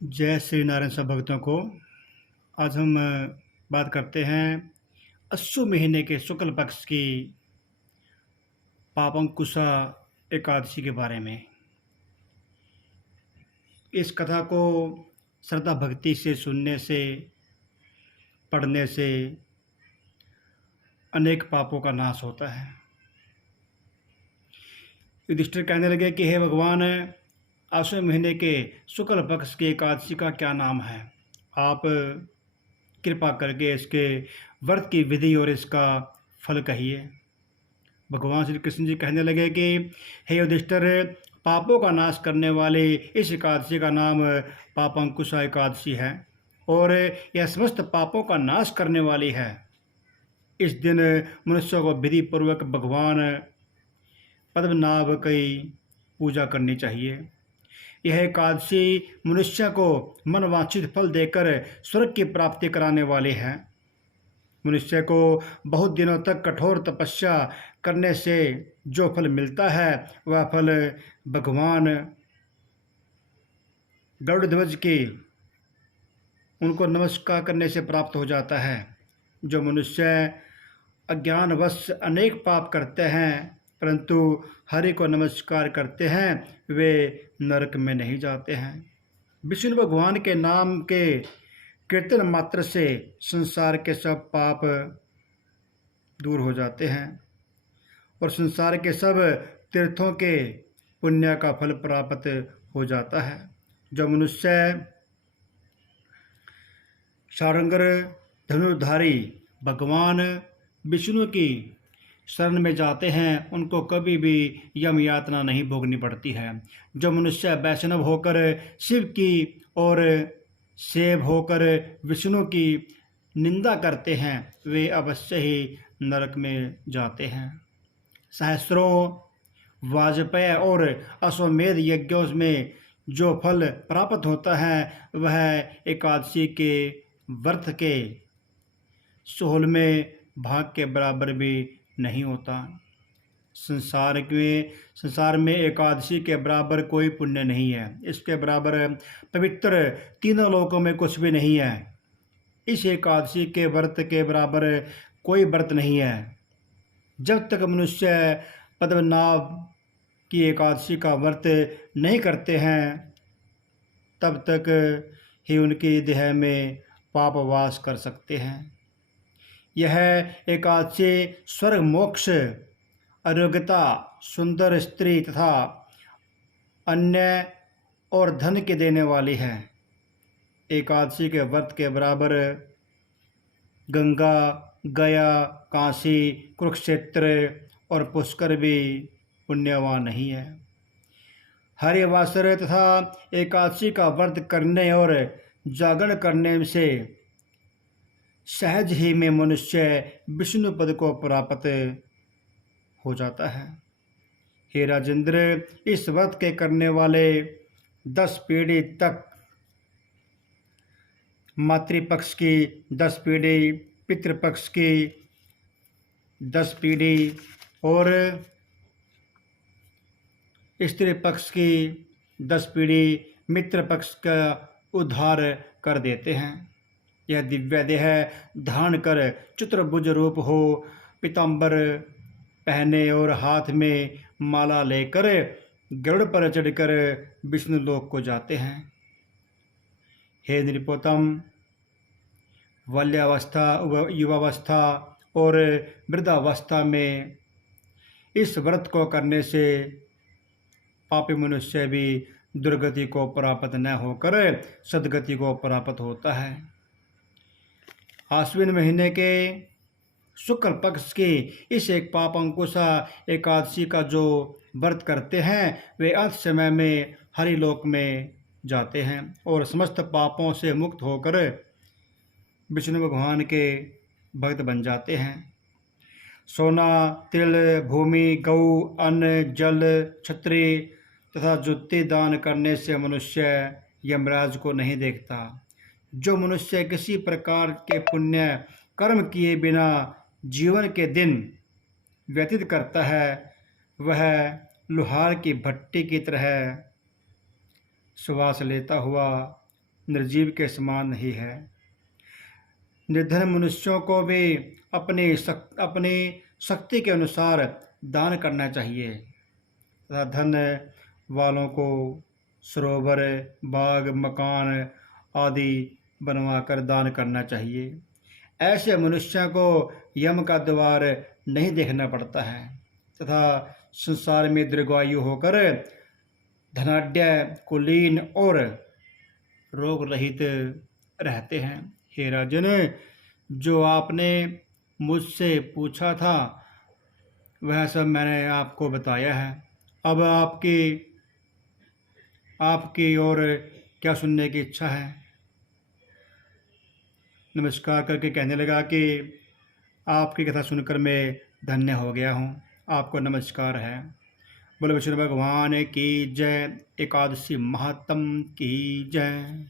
जय श्री नारायण सब भक्तों को। आज हम बात करते हैं अस्सु महीने के शुक्ल पक्ष की पापंकुशा एकादशी के बारे में। इस कथा को श्रद्धा भक्ति से सुनने से, पढ़ने से अनेक पापों का नाश होता है। युधिष्ठिर कहने लगे कि हे भगवान, आश्विन महीने के शुक्ल पक्ष की एकादशी का क्या नाम है? आप कृपा करके इसके व्रत की विधि और इसका फल कहिए। भगवान श्री कृष्ण जी कहने लगे कि हे युधिष्ठिर, पापों का नाश करने वाले इस एकादशी का नाम पापंकुशा एकादशी है और यह समस्त पापों का नाश करने वाली है। इस दिन मनुष्यों को विधि पूर्वक भगवान पद्मनाभ की पूजा करनी चाहिए। यह एकादशी मनुष्य को मनवांछित फल देकर स्वर्ग की प्राप्ति कराने वाली है। मनुष्य को बहुत दिनों तक कठोर तपस्या करने से जो फल मिलता है वह फल भगवान गरुड़ध्वज की उनको नमस्कार करने से प्राप्त हो जाता है। जो मनुष्य अज्ञानवश अनेक पाप करते हैं परंतु हरि को नमस्कार करते हैं वे नरक में नहीं जाते हैं। विष्णु भगवान के नाम के कीर्तन मात्र से संसार के सब पाप दूर हो जाते हैं और संसार के सब तीर्थों के पुण्य का फल प्राप्त हो जाता है। जो मनुष्य सारंगर धनुर्धारी भगवान विष्णु की शरण में जाते हैं उनको कभी भी यम यातना नहीं भोगनी पड़ती है। जो मनुष्य वैष्णव होकर शिव की और सेव होकर विष्णु की निंदा करते हैं वे अवश्य ही नरक में जाते हैं। सहस्रों वाजपेय और अश्वमेध यज्ञों में जो फल प्राप्त होता है वह एकादशी के व्रत के 16वें भाग के बराबर भी नहीं होता। संसार में एकादशी के बराबर कोई पुण्य नहीं है। इसके बराबर पवित्र तीनों लोकों में कुछ भी नहीं है। इस एकादशी के व्रत के बराबर कोई व्रत नहीं है। जब तक मनुष्य पद्मनाभ की एकादशी का व्रत नहीं करते हैं तब तक ही उनकी देह में पाप वास कर सकते हैं। यह एकादशी स्वर्ग, मोक्ष, आरोग्यता, सुंदर स्त्री तथा अन्य और धन के देने वाली है। एकादशी के व्रत के बराबर गंगा, गया, काशी, कुरुक्षेत्र और पुष्कर भी पुण्यवान नहीं है। हरिवासर तथा एकादशी का व्रत करने और जागरण करने से सहज ही में मनुष्य विष्णु पद को प्राप्त हो जाता है। हे राजेंद्र, इस व्रत के करने वाले 10 पीढ़ी तक मातृपक्ष की 10 पीढ़ी, पितृपक्ष की 10 पीढ़ी और स्त्री पक्ष की 10 पीढ़ी मित्र पक्ष का उद्धार कर देते हैं। यह दिव्य देह धारण कर चतुर्भुज रूप हो, पीतांबर पहने और हाथ में माला लेकर गरुड़ पर चढ़कर विष्णु लोक को जाते हैं। हे नृपोत्तम, बाल्यावस्था, युवावस्था और वृद्धावस्था में इस व्रत को करने से पापी मनुष्य भी दुर्गति को प्राप्त न होकर सद्गति को प्राप्त होता है। आश्विन महीने के शुक्ल पक्ष की इस एक पापंकुशा एकादशी का जो व्रत करते हैं वे अंत समय में हरिलोक में जाते हैं और समस्त पापों से मुक्त होकर विष्णु भगवान के भक्त बन जाते हैं। सोना, तिल, भूमि, गौ, अन्न, जल, छत्री तथा जुत्ती दान करने से मनुष्य यमराज को नहीं देखता। जो मनुष्य किसी प्रकार के पुण्य कर्म किए बिना जीवन के दिन व्यतीत करता है वह लोहार की भट्टी की तरह श्वास लेता हुआ निर्जीव के समान नहीं है। निर्धन मनुष्यों को भी अपनी शक्ति के अनुसार दान करना चाहिए तथा धन वालों को सरोवर, बाग, मकान आदि बनवाकर दान करना चाहिए। ऐसे मनुष्यों को यम का द्वार नहीं देखना पड़ता है तथा संसार में दीर्घायु होकर धनाढ्य, कुलीन और रोग रहित रहते हैं। हे राजन, जो आपने मुझसे पूछा था वह सब मैंने आपको बताया है। अब आपकी और क्या सुनने की इच्छा है? नमस्कार करके कहने लगा कि आपकी कथा सुनकर मैं धन्य हो गया हूँ, आपको नमस्कार है। बोले विष्णु भगवान की जय, एकादशी महात्म की जय।